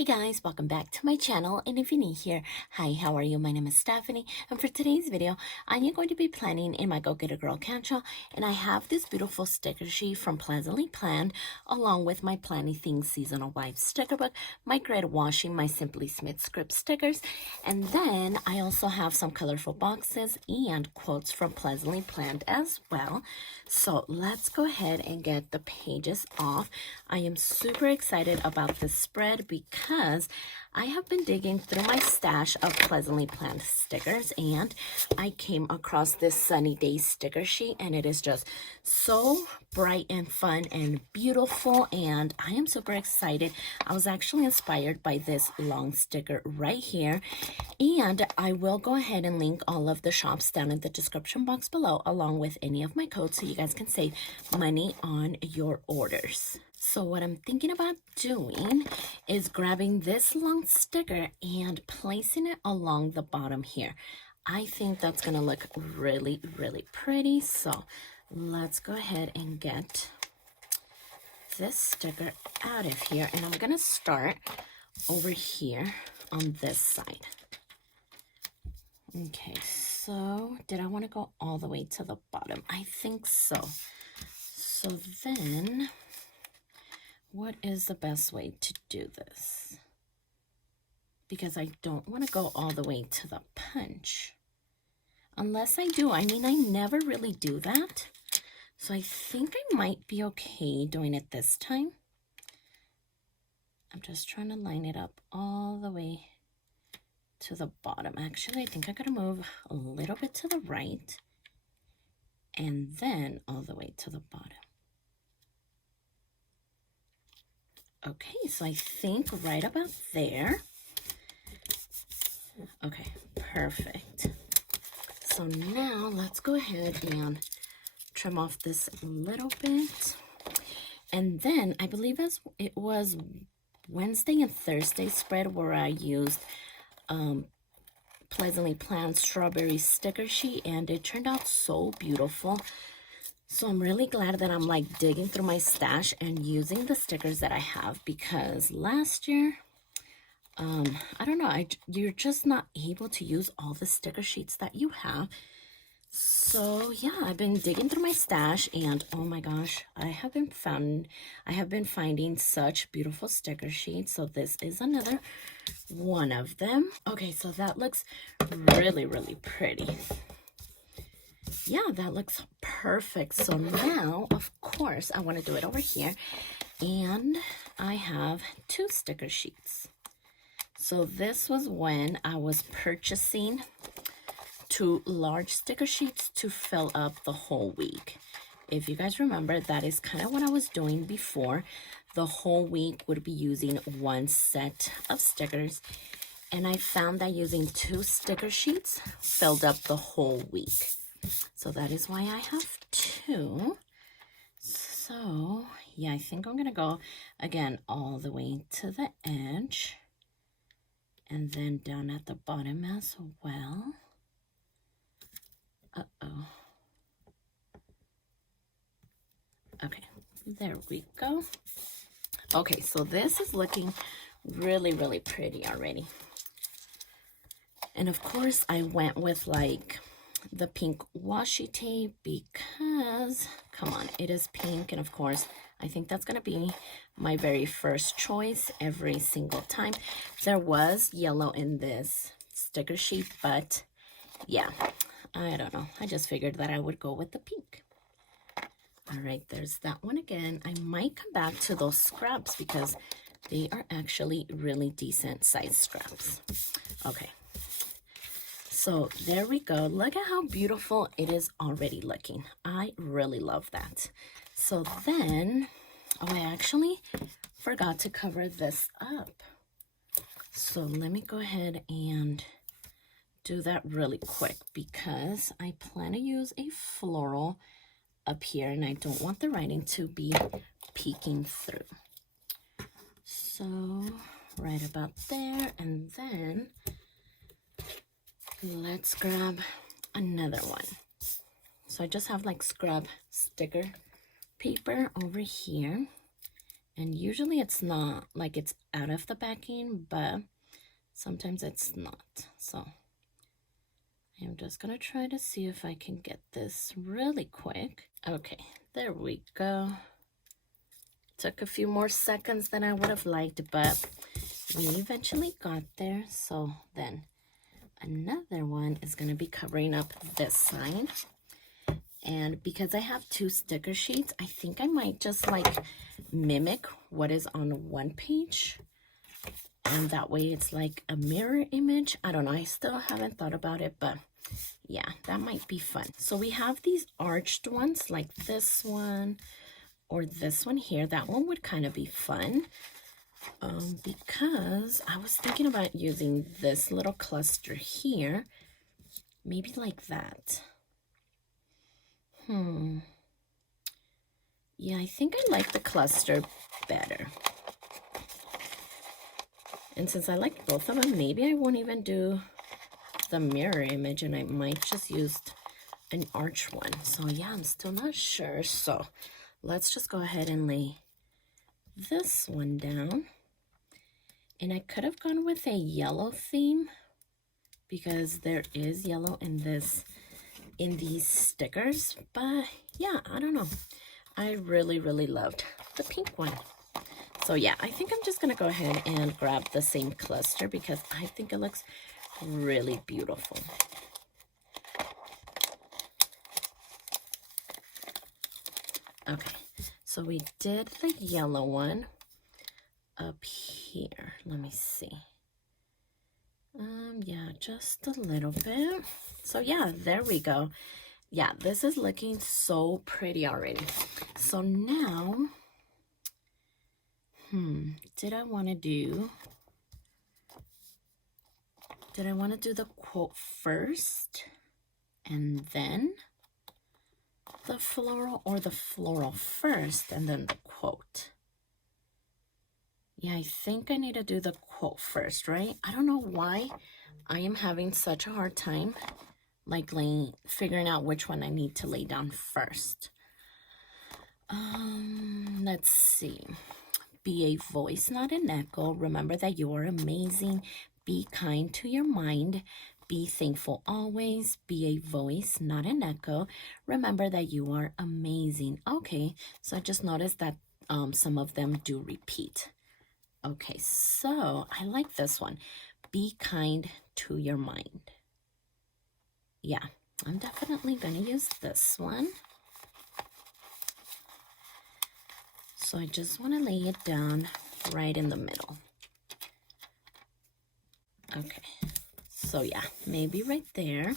Hey guys, welcome back to my channel, and if you're new here, hi, how are you? My name is Stephany, and for today's video, I am going to be planning in my Go Get a Girl cancha, and I have this beautiful sticker sheet from Pleasantly Planned, along with my Planything Seasonal Wife sticker book, my Grid Washing, my Simply Smith script stickers, and then I also have some colorful boxes and quotes from Pleasantly Planned as well. So let's go ahead and get the pages off. I am super excited about this spread because I have been digging through my stash of Pleasantly Planned stickers, and I came across this Sunny Day sticker sheet, and it is just so bright and fun and beautiful, and I am super excited. I was actually inspired by this long sticker right here, and I will go ahead and link all of the shops down in the description box below, along with any of my codes, so you guys can save money on your orders. So what I'm thinking about doing is grabbing this long sticker and placing it along the bottom here. I think that's gonna look really, really pretty. So let's go ahead and get this sticker out of here. And I'm gonna start over here on this side. Okay, so did I wanna go all the way to the bottom? I think so. So then, what is the best way to do this? Because I don't want to go all the way to the punch. Unless I do. I mean, I never really do that. So I think I might be okay doing it this time. I'm just trying to line it up all the way to the bottom. Actually, I think I gotta move a little bit to the right and then all the way to the bottom. Okay, so I think right about there. Okay, perfect. So now let's go ahead and trim off this little bit. And then I believe it was Wednesday and Thursday spread where I used Pleasantly Planned strawberry sticker sheet, and it turned out so beautiful. So I'm really glad that I'm like digging through my stash and using the stickers that I have, because last year, I don't know, you're just not able to use all the sticker sheets that you have. So yeah, I've been digging through my stash, and oh my gosh, I have been finding such beautiful sticker sheets. So this is another one of them. Okay, so that looks really, really pretty. Yeah, that looks perfect. So now, of course, I want to do it over here. And I have two sticker sheets. So this was when I was purchasing 2 large sticker sheets to fill up the whole week. If you guys remember, that is kind of what I was doing before. The whole week would be using 1 set of stickers. And I found that using 2 sticker sheets filled up the whole week. So that is why I have 2. So yeah, I think I'm gonna go again all the way to the edge and then down at the bottom as well. Okay, there we go. Okay, so this is looking really, really pretty already. And of course I went with like the pink washi tape because, come on, it is pink, and of course I think that's gonna be my very first choice every single time. There was yellow in this sticker sheet, but yeah, I don't know, I just figured that I would go with the pink. All right, there's that one again. I might come back to those scraps because they are actually really decent sized scraps. Okay, so there we go. Look at how beautiful it is already looking. I really love that. So then, oh, I actually forgot to cover this up. So let me go ahead and do that really quick because I plan to use a floral up here and I don't want the writing to be peeking through. So right about there, and then let's grab another one. So I just have like scrub sticker paper over here, And usually it's not, like it's out of the backing, but sometimes it's not. So I'm just gonna try to see if I can get this really quick. Okay, there we go. Took a few more seconds than I would have liked, but we eventually got there. So then another one is gonna be covering up this side. And because I have 2 sticker sheets, I think I might just like mimic what is on one page. And that way it's like a mirror image. I don't know, I still haven't thought about it, but yeah, that might be fun. So we have these arched ones like this one or this one here. That one would kind of be fun because I was thinking about using this little cluster here, maybe like that. Yeah, I think I like the cluster better. And since I like both of them, maybe I won't even do the mirror image and I might just use an arch one. So yeah, I'm still not sure. So let's just go ahead and lay this one down. And I could have gone with a yellow theme because there is yellow in these stickers, but yeah, I don't know. I really loved the pink one. So yeah, I think I'm just gonna go ahead and grab the same cluster because I think it looks really beautiful. Okay, so we did the yellow one up here. Let me see. Yeah, just a little bit. So yeah, there we go. Yeah, this is looking so pretty already. So now, did I want to do the quote first and then the floral, or the floral first and then the quote? Yeah, I think I need to do the quote first, right? I don't know why I am having such a hard time like figuring out which one I need to lay down first. Let's see. Be a voice, not an echo. Remember that you are amazing. Be kind to your mind. Be thankful always. Be a voice, not an echo. Remember that you are amazing. Okay, so I just noticed that some of them do repeat. Okay, so I like this one. Be kind to your mind. Yeah, I'm definitely going to use this one. So I just want to lay it down right in the middle. Okay, so yeah, maybe right there.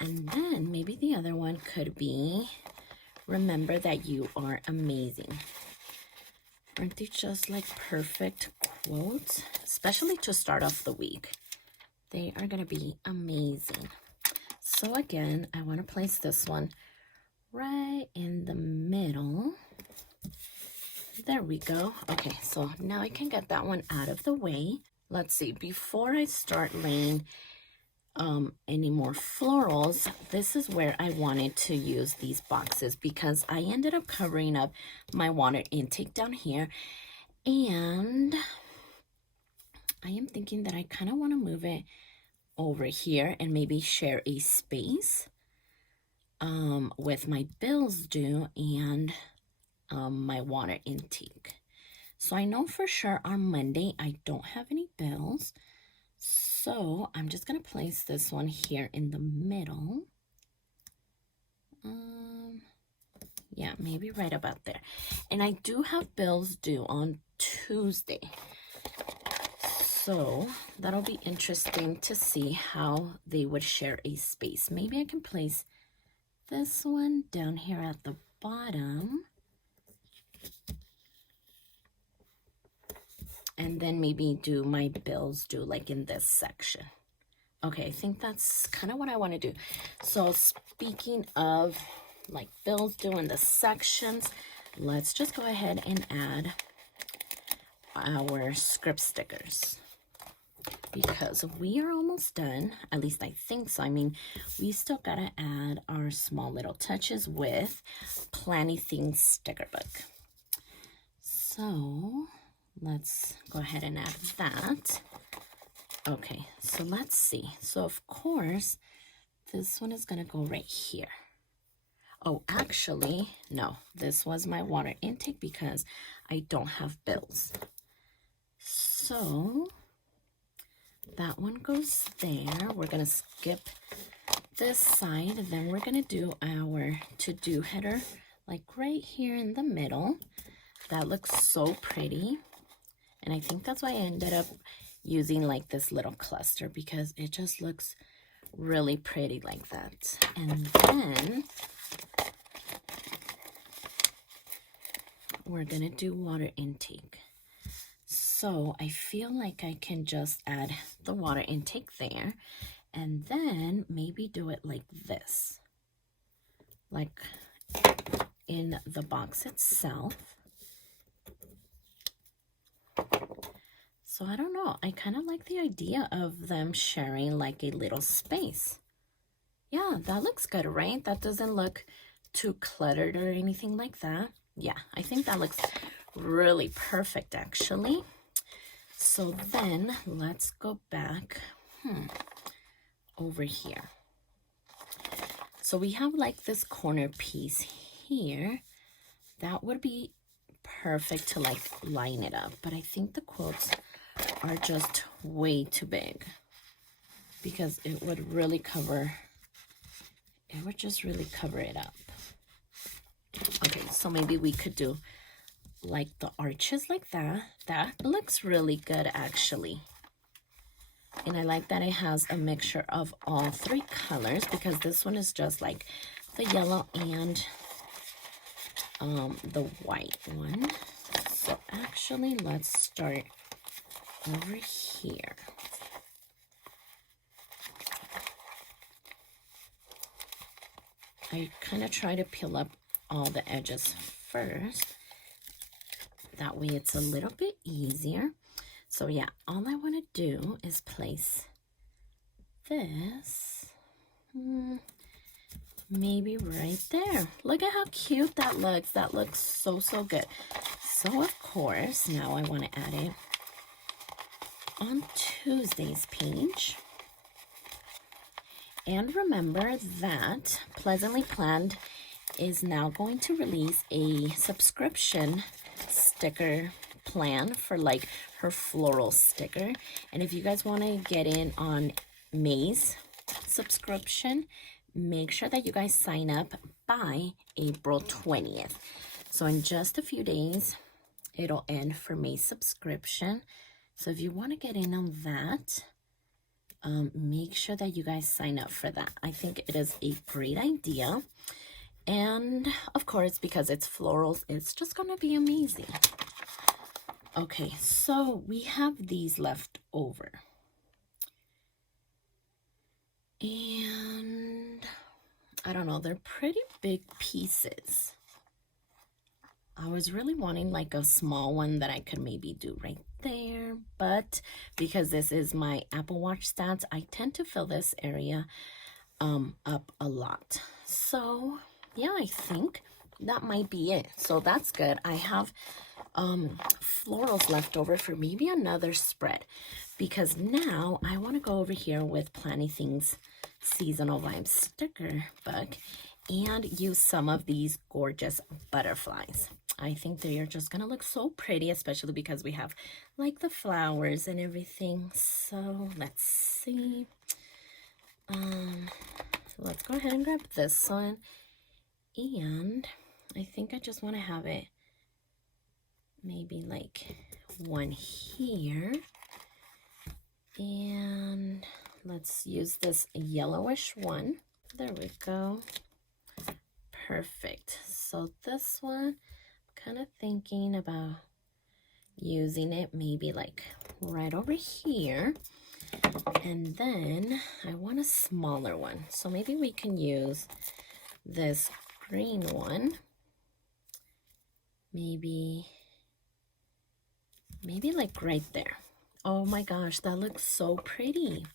And then maybe the other one could be, remember that you are amazing. Aren't they just like perfect quotes? Especially to start off the week. They are going to be amazing. So again, I want to place this one right in the middle. There we go. Okay, so now I can get that one out of the way. Let's see, before I start laying any more florals, this is where I wanted to use these boxes because I ended up covering up my water intake down here, and I am thinking that I kind of want to move it over here and maybe share a space with my bills due and my water intake. So I know for sure on Monday I don't have any bills. So I'm just going to place this one here in the middle. Yeah, maybe right about there. And I do have bills due on Tuesday. So that'll be interesting to see how they would share a space. Maybe I can place this one down here at the bottom. And then maybe do my bills due like in this section. Okay, I think that's kind of what I want to do. So speaking of like bills due in the sections, let's just go ahead and add our script stickers because we are almost done. At least I think so. I mean, we still gotta add our small little touches with Planything sticker book. So let's go ahead and add that. Okay, so let's see. So of course, this one is gonna go right here. Oh, actually, no, this was my water intake because I don't have bills. So that one goes there. We're gonna skip this side, and then we're gonna do our to-do header like right here in the middle. That looks so pretty, and I think that's why I ended up using like this little cluster, because it just looks really pretty like that. And then we're gonna do water intake. So I feel like I can just add the water intake there, and then maybe do it like this, like in the box itself. So I don't know, I kind of like the idea of them sharing like a little space. Yeah, that looks good, right? That doesn't look too cluttered or anything like that. Yeah, I think that looks really perfect actually. So then let's go back over here. So we have like this corner piece here. That would be perfect to like line it up, but I think the quotes are just way too big, because it would really cover, it would just really cover it up. Okay, so maybe we could do like the arches like that. That looks really good actually. And I like that it has a mixture of all three colors, because this one is just like the yellow and the white one. So actually, let's start over here. I kind of try to peel up all the edges first. That way it's a little bit easier. So yeah, all I want to do is place this maybe right there. Look at how cute that looks. That looks so, so good. So of course, now I want to add it on Tuesday's page. And remember that Pleasantly Planned is now going to release a subscription sticker plan for like her floral sticker. And if you guys want to get in on May's subscription, make sure that you guys sign up by April 20th. So in just a few days, it'll end for May's subscription. So if you want to get in on that, make sure that you guys sign up for that. I think it is a great idea. And of course, because it's florals, it's just gonna be amazing. Okay, so we have these left over. And I don't know, they're pretty big pieces. I was really wanting like a small one that I could maybe do right there, but because this is my Apple Watch stats, I tend to fill this area up a lot. So yeah, I think that might be it. So that's good. I have florals left over for maybe another spread, because now I want to go over here with Planything's Seasonal Vibes sticker book and use some of these gorgeous butterflies. I think they are just gonna look so pretty, especially because we have like the flowers and everything. So let's see. Let's go ahead and grab this one, and I think I just want to have it maybe like one here, and let's use this yellowish one. There we go. Perfect. So this one, kind of thinking about using it maybe like right over here, and then I want a smaller one, so maybe we can use this green one, maybe like right there. Oh my gosh, that looks so pretty.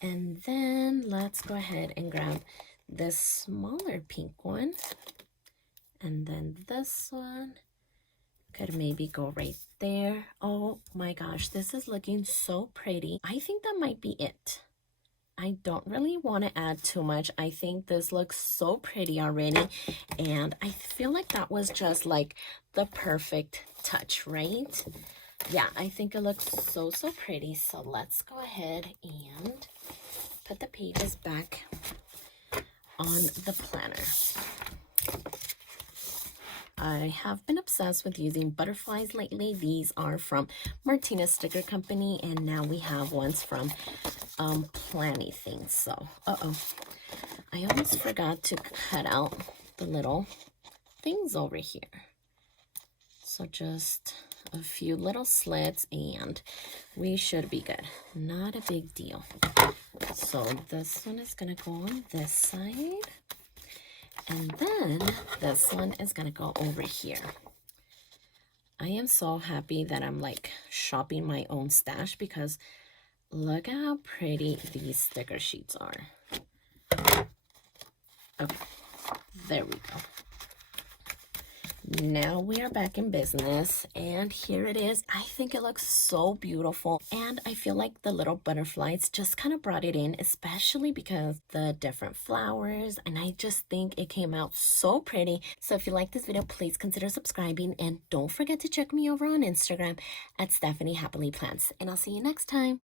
And then let's go ahead and grab this smaller pink one, and then this one, Could maybe go right there. Oh my gosh, this is looking so pretty. I think that might be it. I don't really want to add too much. I think this looks so pretty already. And I feel like that was just like the perfect touch, right? Yeah, I think it looks so pretty. So let's go ahead and put the pages back on the planner. I have been obsessed with using butterflies lately. These are from Martinez Sticker Company, and now we have ones from Planything. So, I almost forgot to cut out the little things over here. So just a few little slits and we should be good. Not a big deal. So this one is gonna go on this side. And then this one is gonna go over here. I am so happy that I'm like shopping my own stash because look at how pretty these sticker sheets are. Okay, there we go. Now we are back in business and here it is. I think it looks so beautiful and I feel like the little butterflies just kind of brought it in, especially because the different flowers, and I just think it came out so pretty. So if you like this video, please consider subscribing and don't forget to check me over on Instagram at stephanyhappilyplans, and I'll see you next time.